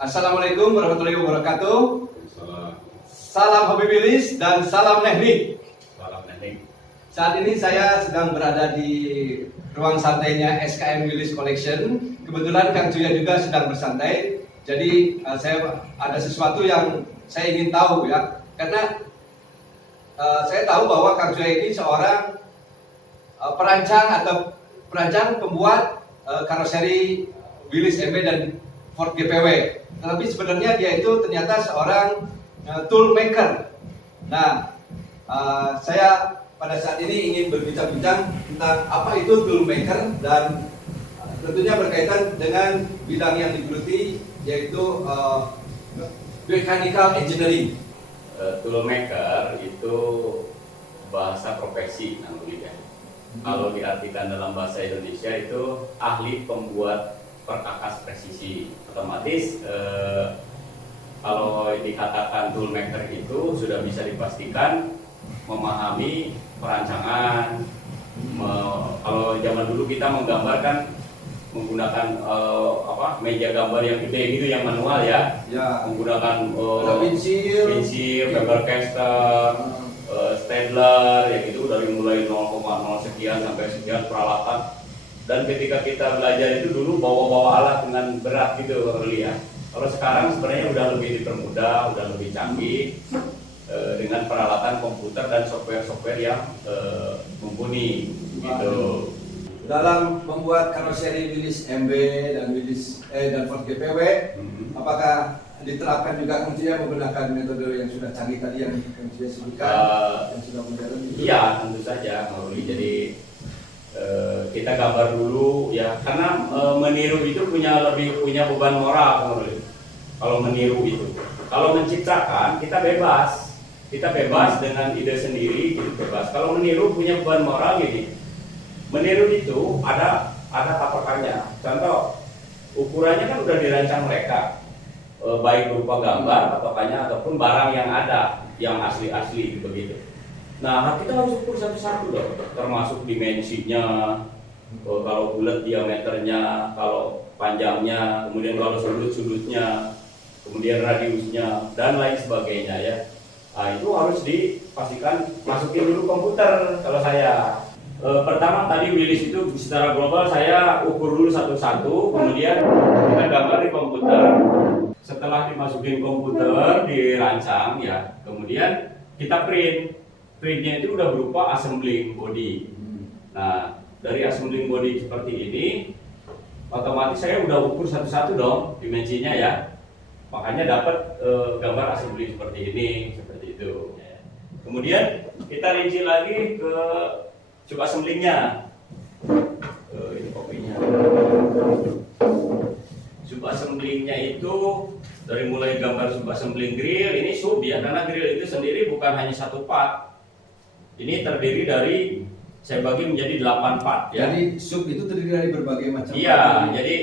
Assalamualaikum warahmatullahi wabarakatuh. Salam. Salam hobi wilis dan salam teknik. Salam teknik. Saat ini saya sedang berada di ruang santainya SKM Wilis Collection. Kebetulan Kang Cuya juga sedang bersantai. Jadi saya ada sesuatu yang saya ingin tahu ya. Karena saya tahu bahwa Kang Cuya ini seorang perancang pembuat karoseri Willys MB dan Ford GPW. Tapi sebenarnya dia itu ternyata seorang tool maker. Nah, saya pada saat ini ingin berbincang-bincang tentang apa itu tool maker dan tentunya berkaitan dengan bidang yang digeluti yaitu mechanical engineering. Tool maker itu bahasa profesi namanya. Kalau diartikan dalam bahasa Indonesia itu ahli pembuat perkakas presisi. Otomatis kalau dikatakan tool maker itu sudah bisa dipastikan memahami perancangan. Kalau zaman dulu kita menggambarkan menggunakan meja gambar yang gede gitu yang manual ya, menggunakan pensil, Faber-Castell, Staedtler ya gitu, dari mulai 0,0 sekian sampai sekian peralatan. Dan ketika kita belajar itu dulu bawa alat dengan berat gitu ya. Kalau sekarang sebenarnya udah lebih dipermudah, udah lebih canggih dengan peralatan komputer dan software yang mumpuni gitu. Dalam membuat karoseri Willys MB dan Ford GPW, apakah diterapkan juga Kang Cuya menggunakan metode yang sudah canggih tadi yang Kang Cuya sebutkan, yang sudah modern? Iya, tentu saja, Kang Ruli. Jadi kita gambar dulu ya, karena meniru itu punya beban moral, Kang Ruli. Kalau meniru itu, kalau menciptakan kita bebas dengan ide sendiri, gitu bebas. Kalau meniru punya beban moral gini. Meniru itu ada patokannya. Contoh, ukurannya kan udah dirancang mereka, baik berupa gambar patokannya ataupun barang yang ada, yang asli begitu. Nah, kita harus ukur satu-satu dong, termasuk dimensinya, kalau bulat diameternya, kalau panjangnya, kemudian kalau sudut-sudutnya, kemudian radiusnya dan lain sebagainya ya. Nah, itu harus dipastikan masukin dulu komputer kalau saya. Pertama tadi Willys itu secara global saya ukur dulu satu-satu, kemudian kita gambar di komputer. Setelah dimasukin komputer, dirancang ya, kemudian kita printnya itu udah berupa assembling body. Nah, dari assembling body seperti ini, otomatis saya udah ukur satu-satu dong dimensinya ya. Makanya dapat gambar assembly seperti ini, seperti itu. Kemudian kita rinci lagi ke sub assemblingnya. Ini kopinya. Sub assemblingnya itu dari mulai gambar sub assembling grill, ini sub ya, karena grill itu sendiri bukan hanya satu part. Ini terdiri dari, saya bagi menjadi 8 part ya. Jadi sub itu terdiri dari berbagai macam. Iya, jadi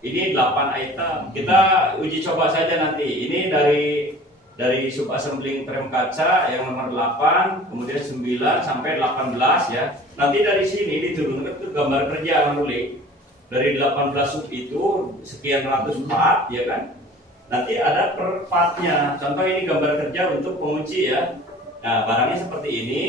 ini 8 item. Kita uji coba saja nanti. Ini dari sub assembling frame kaca yang nomor 8, kemudian 9 sampai 18 ya. Nanti dari sini diturunkan ke gambar kerja Manuli. Dari 18 sub itu sekian ratus part ya kan. Nanti ada per partnya. Contoh ini gambar kerja untuk pengunci ya. Nah, barangnya seperti ini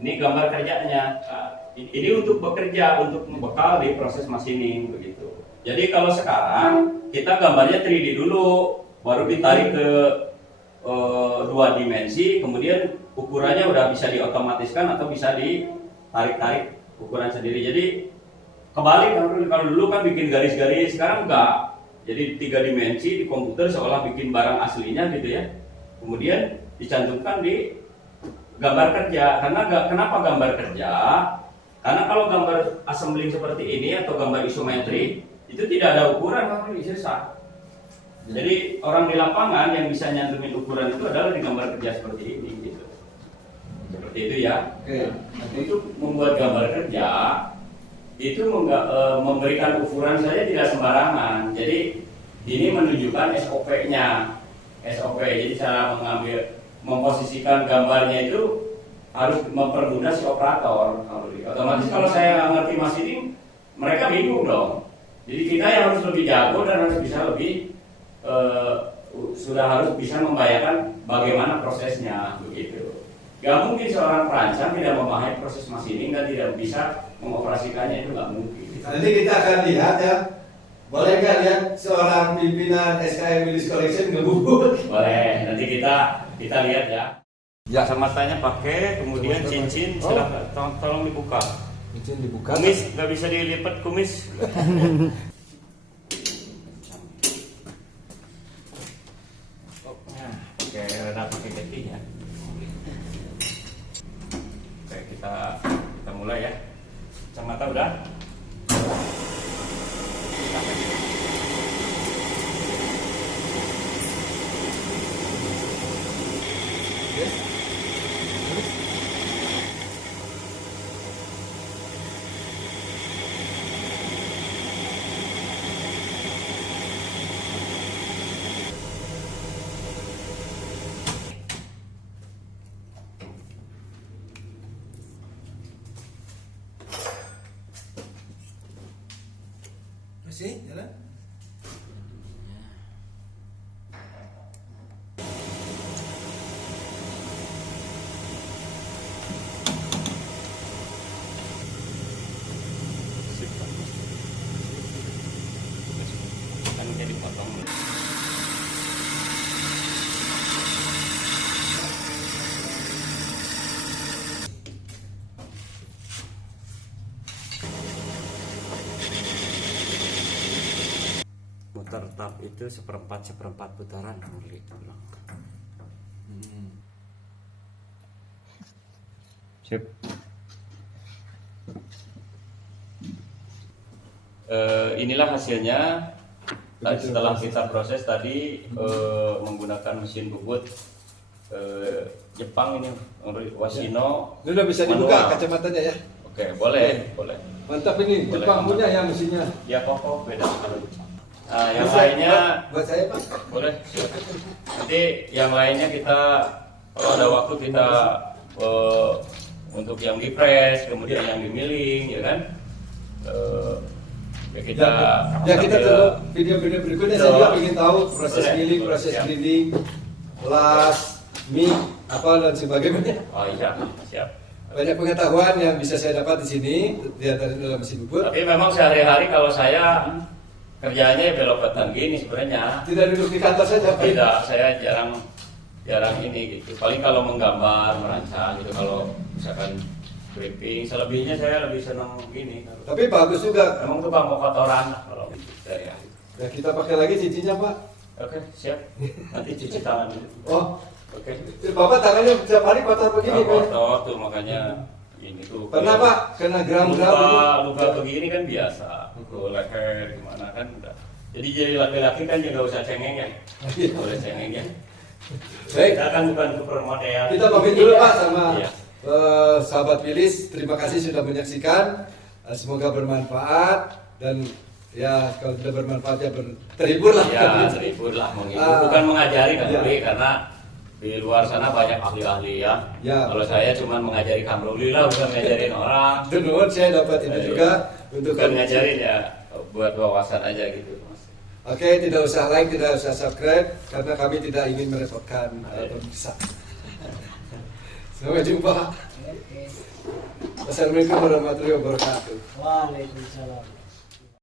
gambar kerjanya. Nah, ini untuk bekerja, untuk bekal di proses machining begitu. Jadi kalau sekarang kita gambarnya 3D dulu, baru ditarik ke 2 dimensi, kemudian ukurannya udah bisa diotomatiskan atau bisa ditarik-tarik ukuran sendiri. Jadi kebalik, kalau dulu kan bikin garis-garis, sekarang enggak. Jadi 3 dimensi di komputer seolah bikin barang aslinya gitu ya. Kemudian dicantumkan di gambar kerja. Kenapa gambar kerja? Karena kalau gambar assembling seperti ini atau gambar isometri itu tidak ada ukuran, kan susah. Jadi orang di lapangan yang bisa nyantumin ukuran itu adalah di gambar kerja seperti ini gitu. Seperti itu ya. Oke. Untuk membuat gambar kerja itu memberikan ukuran saja tidak sembarangan. Jadi ini menunjukkan SOP-nya. SOP. Jadi cara memposisikan gambarnya itu harus mempermudah si operator. Otomatis kalau saya nggak ngerti machining, mereka bingung dong. Jadi kita yang harus lebih jago dan harus bisa lebih sudah harus bisa membayangkan bagaimana prosesnya begitu. Gak mungkin seorang perancang tidak memahami proses masining dan tidak bisa mengoperasikannya, itu nggak mungkin. Nanti kita akan lihat ya. Boleh nggak lihat seorang pimpinan SKM Willis Collection ngebubut? Boleh, nanti kita lihat ya. Kacamatanya pakai, kemudian cincin, silakan tolong dibuka. Cincin dibuka. Kumis nggak bisa dilipat kumis. Oke, reda pakai kaki ya. Oke, kita mulai ya. Kacamata udah. Masih jalan? Kan jadi potong. Muter tap itu seperempat putaran gitu. Sip. Inilah hasilnya. Setelah kita proses tadi menggunakan mesin bubut Jepang ini Washino. Ini udah bisa manual. dibuka kacamatanya ya. Oke, boleh. Mantap ini, Boleh. Jepang punya ya mesinnya. Ya kokoh beda. Nah, yang Bisa, lainnya buat saya Pak. boleh. Nanti yang lainnya kita kalau ada waktu kita untuk yang di press, kemudian yang dimiling, ya kan? Ya kita tunggu video-video berikutnya. Saya juga ingin tahu proses Boleh, milling, boleh, proses siap. grinding, las, mic, apa dan sebagainya. Oh iya, siap. Banyak pengetahuan yang bisa saya dapat di sini dalam mesin bubut. Tapi memang sehari-hari kalau saya kerjanya belopetan gini sebenarnya. Tidak duduk di kantor saja. Pak. Tidak, saya jarang ini gitu. Paling kalau menggambar, merancang gitu. Kalau misalkan briefing, selebihnya saya lebih senang gini. Tapi bagus juga. Memang tuh bang mau kotoran kalau dari hari. Ya kita pakai lagi cincinnya Pak. Oke, siap. Nanti cuci tangan dulu. Oh, Oke. Bapak tangannya setiap hari kotor begini Pak. Kotor tuh makanya ini tuh. Pernah Pak kena gram-gram? Luka begini kan biasa. Tuh leher gimana kan udah. Jadi laki-laki kan juga usah cengeng ya. Boleh cengeng ya. Baik. Kita kan bukan supermodel. Kita pamit dulu Pak sama Iya. sahabat Willis. Terima kasih sudah menyaksikan. Semoga bermanfaat dan ya kalau tidak bermanfaat ya terhibur lah. Ya, terhibur lah menghibur. Bukan mengajari kan, Iya. karena di luar sana banyak ahli-ahli ya. Ya. Kalau saya cuma mengajari Kamruli lah, bukan ngajarin orang. Tenun saya dapat ini juga untuk Bukan ngajarin ya, buat wawasan aja gitu. Oke, tidak usah like, tidak usah subscribe karena kami tidak ingin merepotkan pemirsa. Sampai jumpa. Wassalamualaikum warahmatullahi wabarakatuh. Waalaikumsalam.